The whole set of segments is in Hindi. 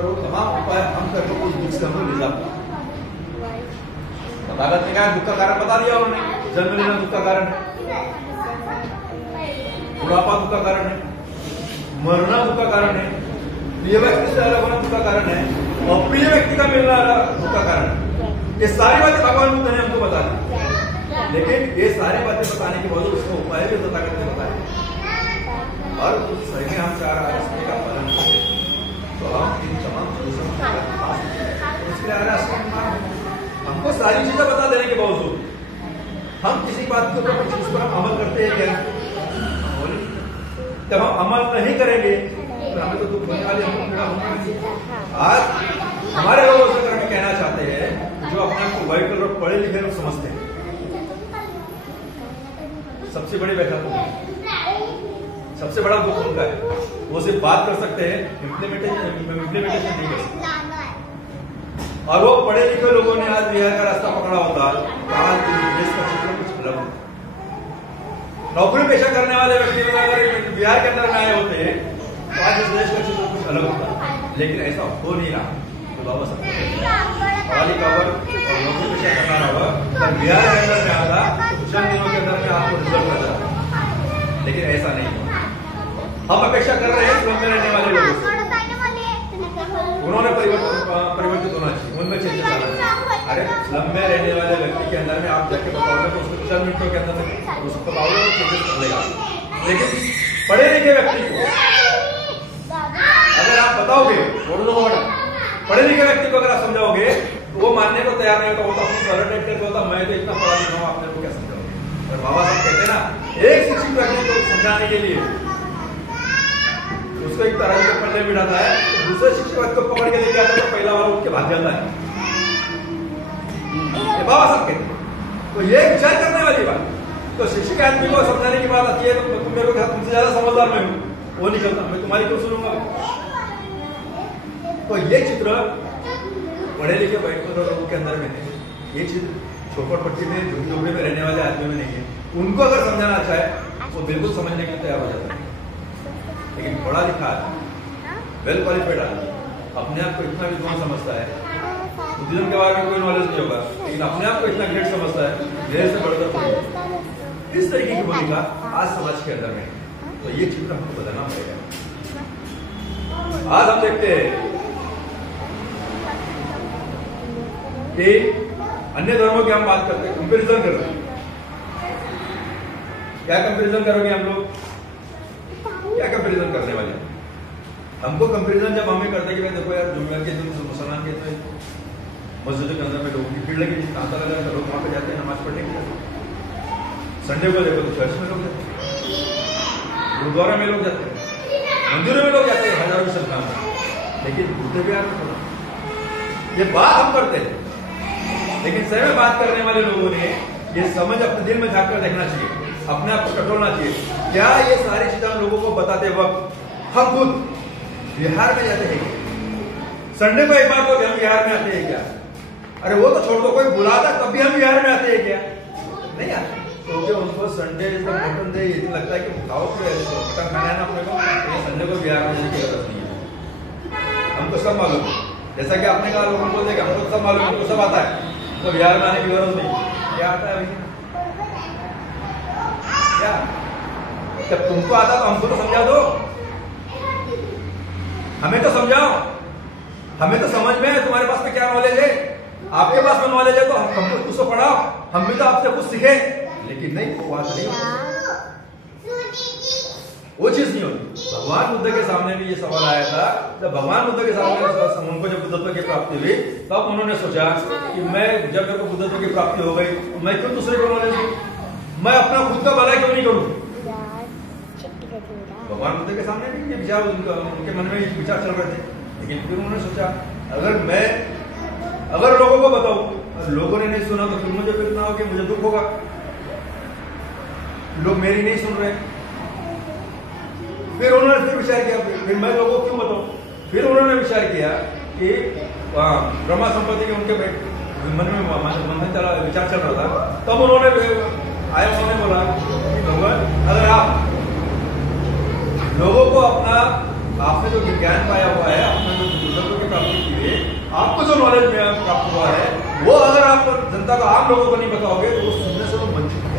और वो तमाम उपाय हम करके उस दुख से हमको निजात पाए। तथागत ने कहा दुख का कारण बता दिया उन्होंने, जन्म लेना दुख का कारण है, बुढ़ापा दुख का कारण है, मरना दुख का कारण है, प्रिय व्यक्ति से अलग होना दुख का कारण है, और प्रिय व्यक्ति का मिलना दुख का कारण है। ये सारी बातें भगवान बुद्ध ने हमको बता दी, लेकिन ये सारी बातें बताने के बाद उसका उपाय भी तथागत ने बताया। और उस सही में हम चाह रहा है का पालन तो हम इन तमाम चीजों हमको सारी चीजें बता देने के बावजूद हम किसी बात के ऊपर उस पर हम अमल करते हैं क्या? जब हम अमल नहीं करेंगे तो हमें तो दुख होने वाले आज हमारे लोग उस तरह कहना चाहते हैं जो अपने आप को व्हाइट कलर पढ़े लिखे लोग समझते हैं, सबसे बड़ी बैठक सबसे बड़ा दुख उनका है, वो सिर्फ बात कर सकते हैं, इम्प्लीमेंटेशन नहीं कर सकते। और वो पढ़े लिखे लोगों ने आज बिहार का रास्ता पकड़ा होता है, आज देश का चित्र कुछ अलग होता। नौकरी पेशा करने वाले व्यक्ति अगर बिहार के अंदर में आए होते तो आज इस देश का चित्र कुछ अलग होता, लेकिन ऐसा हो नहीं रहा। तो बाबा सब पढ़ाई का वर्ग और नौकरी पेशा करना होगा, पर बिहार के अंदर में आता कुछ दिनों के अंदर में आपको रिजल्ट आ जाता, लेकिन ऐसा नहीं होता। हम अपेक्षा कर रहे हैं स्लम में रहने वाले लोगों से, उन्होंने परिवर्तित होना चाहिए, उनमें चेंजेस आना चाहिए। अरे स्लम में रहने वाले व्यक्ति के अंदर में आप जाके बताओगे तो उसको 4 मिनटों के अंदर में उसको बताओगे तो चेंजेस कर लेगा। लेकिन पढ़े लिखे व्यक्ति को अगर आप बताओगे, पढ़े लिखे व्यक्ति को अगर आप समझाओगे तो वो मानने को तैयार नहीं होता, वो तो अपनी टॉलरेट करके होता, मैं तो इतना पढ़ा लिखा हूं, आपने को क्या समझाओगे। और बाबा साहब कहते हैं ना, एक शिक्षित व्यक्ति को समझाने के लिए उसको एक तरह के पल्ले बिठाता है, तो दूसरे शिक्षक को पकड़ के लेके आता है तो पहला वाला उठ के भाग जाता है। ये बाबा साहब कहते हैं। तो ये विचार करने वाली बात, तो शिक्षक आदमी को समझाने की बात आती है तो तुम मेरे को तुमसे ज्यादा समझदार मैं हूँ, वो नहीं करता, मैं तुम्हारी क्यों सुनूंगा। तो ये चित्र पढ़े लिखे बैठ लोगों के अंदर में है, ये चित्र झोपड़पट्टी में झोपड़ी में रहने वाले आदमी में नहीं है। उनको अगर समझाना चाहे वो बिल्कुल समझने के लिए तैयार हो जाता है। लेकिन पढ़ा लिखा वेल क्वालिफाइड आदमी अपने आप को इतना विद्वान समझता है, बुद्धिज्म के बारे में कोई नॉलेज नहीं होगा, लेकिन अपने आप को इतना ग्रेट समझता है, ढेर से बढ़कर कोई इस तरीके की भूमिका आज समाज के अंदर में। तो ये चित्र हमको बदलना पड़ेगा। आज हम देखते हैं कि अन्य धर्मों की हम बात करते हैं, कंपेरिजन कर रहे हैं। क्या कंपेरिजन करोगे हम लोग? क्या कंपेरिजन करने वाले? हमको कंपेरिजन जब हमें करते कि भाई देखो यार जुम्मे के दिन मुसलमान के तो मस्जिद के अंदर में लोगों की भीड़ लगी, तांता लगा, लोग वहां पे जाते हैं नमाज पढ़ने के लिए। संडे को देखो तो चर्च में लोग जाते हैं, गुरुद्वारा में लोग जाते हैं, मंदिरों में लोग जाते हैं, हजारों की संख्या में। लेकिन बुद्ध बिहार में थोड़ा ये बात हम करते हैं, लेकिन सही में बात करने वाले लोगों ने ये समझ अपने दिल में झांक कर देखना चाहिए, अपने आप को टटोलना चाहिए। क्या ये सारी चीजें हम लोगों को बताते वक्त हम खुद बिहार में जाते हैं? संडे को एक बार तो हम बिहार में आते हैं क्या? अरे वो तो छोड़ दो, कोई बुलाता तब भी हम बिहार में आते हैं क्या? नहीं आते, क्योंकि उनको संडे मटन डे इतना लगता है कि खाओ मटन खाना है ना अपने को, संडे को बिहार में जाने की जरूरत नहीं है। हमको सब मालूम है, जैसा कि आपने कहा लोगों को देखा हमको सब मालूम, हमको सब आता है, तो बिहार में आने की जरूरत नहीं। क्या आता है भैया? क्या जब तुमको आता तो हमको तो समझा दो, हमें तो समझाओ, हमें तो समझ में है तुम्हारे पास में क्या नॉलेज है, आपके पास में नॉलेज है तो हमको कुछ तो पढ़ाओ, हम भी तो आपसे कुछ सीखे। लेकिन नहीं, वो बात नहीं होती, वो चीज नहीं होती। भगवान बुद्ध के सामने भी ये सवाल आया था, जब भगवान बुद्ध के सामने उनको जब बुद्धत्व की प्राप्ति हुई तब उन्होंने सोचा कि मैं जब मेरे को बुद्धत्व की प्राप्ति हो गई तो मैं क्यों दूसरे को नॉलेज दूं, मैं अपना खुद का भला क्यों नहीं करूं। भगवान बुद्ध के सामने भी ये विचार उनके मन में विचार चल रहे थे, लेकिन फिर उन्होंने सोचा अगर लोगों को बताऊं, लोगों ने नहीं सुना तो फिर मुझे फिर इतना हो कि मुझे दुख होगा, लोग मेरी नहीं सुन रहे। फिर उन्होंने फिर विचार किया, फिर मैं लोगों को क्यों बताऊं। फिर उन्होंने विचार किया कि ब्रह्मा संपत्ति के उनके मन में विचार चल रहा था, तब उन्होंने बोला कि भगवान अगर आप लोगों को अपना आपने जो ज्ञान पाया हुआ है, अपना जो बुद्धत्व की जो नॉलेज में प्राप्त हुआ है वो अगर आप जनता को, आम लोगों को नहीं बताओगे तो वो सुनने से वो वंचित है।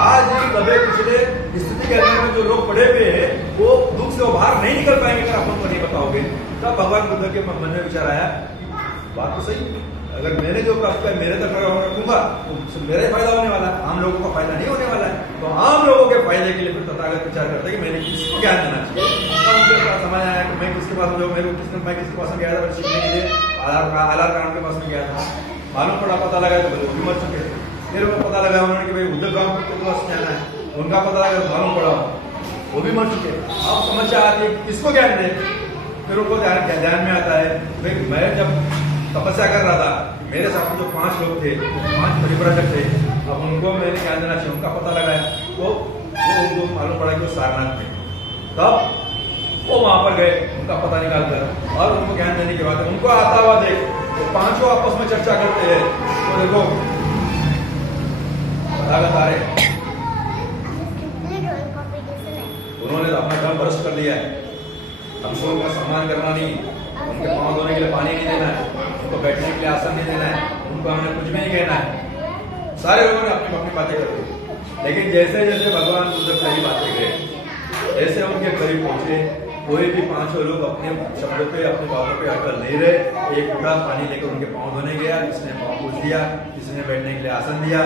आज दबे पिछले स्थिति के अंदर में जो लोग पड़े हुए हैं वो दुख से वो बाहर नहीं निकल पाएंगे अगर आप उनको नहीं बताओगे। तब भगवान बुद्ध के मन में विचार आया, बात तो सही है, अगर मैंने जो प्राप्त किया मेरे तक रखूंगा तो मेरा ही फायदा होने वाला है, आम लोगों का फायदा नहीं होने वाला है। तो आम लोगों के फायदे के लिए फिर तथागत विचार करते कि मैंने किसको ज्ञान देना चाहिए। तब मुझे समझ आया कि मैं किसके पास जो मैं किसके पास गया था सीखने के लिए, आधार कार्ड के पास में गया था। मालूम पड़ा, पता लगा तो वो भी मर चुके थे। फिर वो पता लगा उन्होंने कि भाई उद्धव गांव के पास जाना है, उनका पता लगा, मालूम पड़ा वो भी मर चुके। अब समस्या आती है किसको ज्ञान दे। फिर उनको ध्यान में आता है भाई मैं जब तपस्या कर रहा था मेरे साथ जो 5 लोग थे, 5 परिव्राजक थे, अब उनको मैंने ज्ञान देना चाहिए, उनका पता लगाया तो वो उनको मालूम पड़ा कि वो सारनाथ में। तब वो वहां पर गए, उनका पता निकाल कर और उनको ज्ञान देने के बाद उनको आता हुआ देख तो 5 आपस में चर्चा करते हैं। तो देखो तथागत आ रहे, उन्होंने अपना धर्म भ्रष्ट कर दिया है। हमको उनका सम्मान करना नहीं, उनके पांव धोने के लिए पानी नहीं देना है, उनको बैठने के लिए आसन नहीं देना है, उनको हमें कुछ भी नहीं कहना है। सारे लोगों ने अपनी अपनी बातें कर दी। लेकिन जैसे जैसे भगवान बुद्ध सही बातें गए, जैसे उनके करीब पहुंचे, कोई भी 5 लोग अपने शब्दों पे, अपनी बातों पे अटल नहीं रहे। एक बूढ़ा पानी लेकर उनके पांव धोने गया, किसने पांव पूछ दिया, किसी ने बैठने के लिए आसन दिया।